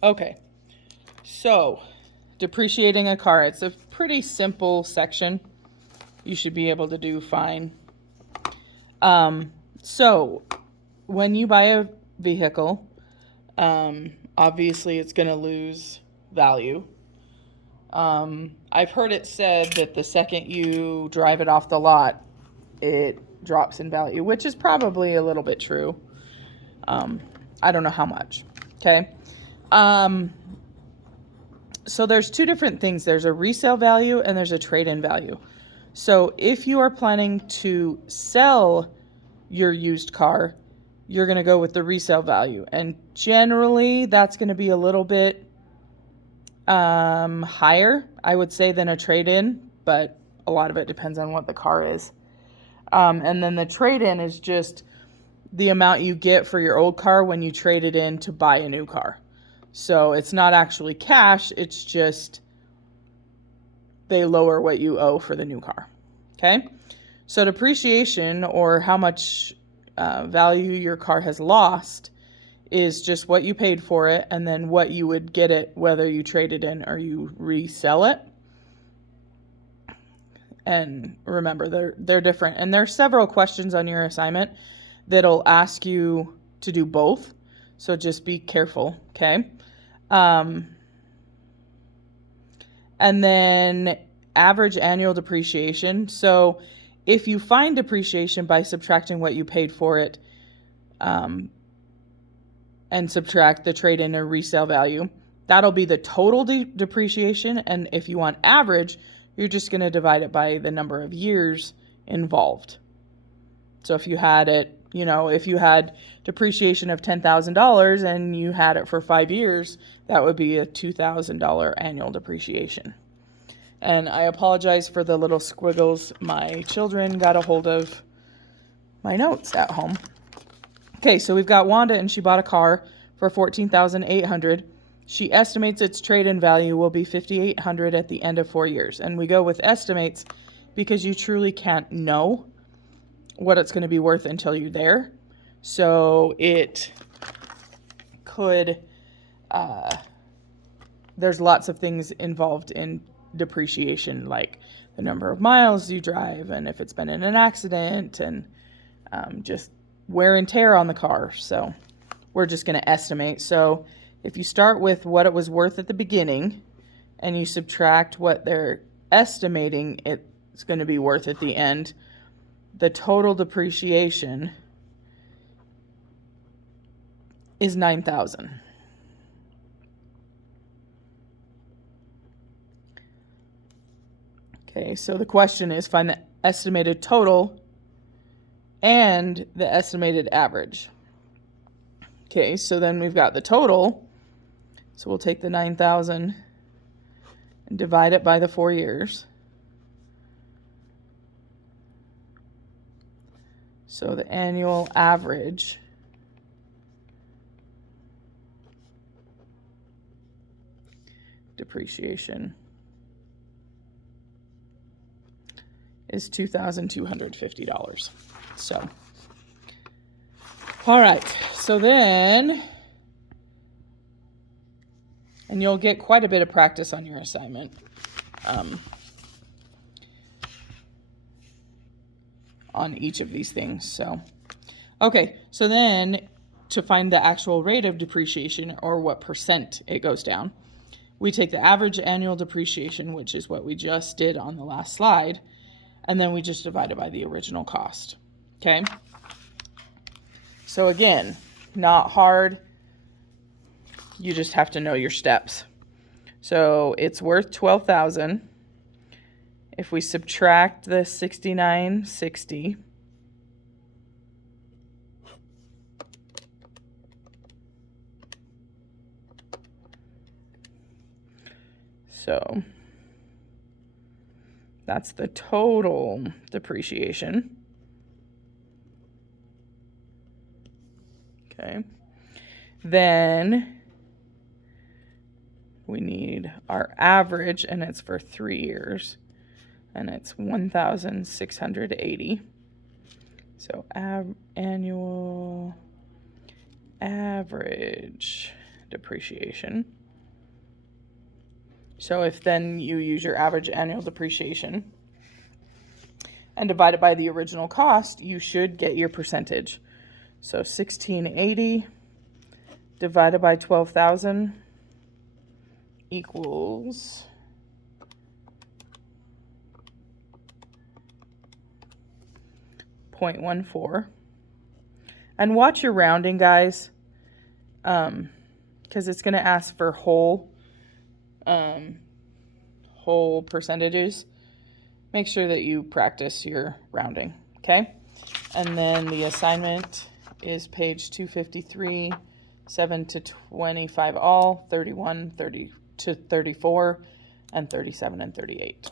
Okay, so depreciating a car, it's a pretty simple section. You should be able to do fine. So when you buy a vehicle, obviously it's going to lose value. I've heard it said that the second you drive it off the lot, it drops in value, which is probably a little bit true. I don't know how much. Okay. So there's two different things. There's a resale value and there's a trade-in value. So if you are planning to sell your used car, you're going to go with the resale value. And generally that's going to be a little bit higher, I would say, than a trade-in, but a lot of it depends on what the car is. And then the trade-in is just the amount you get for your old car when you trade it in to buy a new car. So it's not actually cash, it's just they lower what you owe for the new car. Okay? So depreciation, or how much value your car has lost, is just what you paid for it and then what you would get it whether you trade it in or you resell it. And remember, they're different. And there's several questions on your assignment that'll ask you to do both. So just be careful, okay? And then average annual depreciation. So if you find depreciation by subtracting what you paid for it, and subtract the trade-in or resale value, that'll be the total depreciation. And if you want average, you're just going to divide it by the number of years involved. So if you had it, if you had depreciation of $10,000 and you had it for 5 years, that would be a $2,000 annual depreciation. And I apologize for the little squiggles. My children got a hold of my notes at home. Okay, so we've got Wanda, and she bought a car for $14,800. She estimates its trade-in value will be $5,800 at the end of 4 years. And we go with estimates because you truly can't know what it's going to be worth until you're there. So it could, there's lots of things involved in depreciation, like the number of miles you drive and if it's been in an accident and just wear and tear on the car. So we're just going to estimate. So if you start with what it was worth at the beginning and you subtract what they're estimating it's going to be worth at the end, the total depreciation is $9,000. Okay, so the question is find the estimated total and the estimated average. Okay, so then we've got the total. So we'll take the 9,000 and divide it by the 4 years. So the annual average depreciation is $2,250. So, all right. So then, and you'll get quite a bit of practice on your assignment. On each of these things. So, okay. So then to find the actual rate of depreciation, or what percent it goes down, we take the average annual depreciation, which is what we just did on the last slide, and then we just divide it by the original cost. Okay? So again, not hard. You just have to know your steps. So it's worth $12,000. If we subtract the $6,960, so that's the total depreciation. Okay. Then we need our average, and it's for 3 years, and it's 1,680. So annual average depreciation. So if then you use your average annual depreciation and divide it by the original cost, you should get your percentage. So 1680 divided by 12,000 equals 0.14. And watch your rounding, guys, because it's going to ask for whole percentages. Make sure that you practice your rounding, okay? And then the assignment is page 253, 7 to 25 all, 31, 30 to 34, and 37 and 38.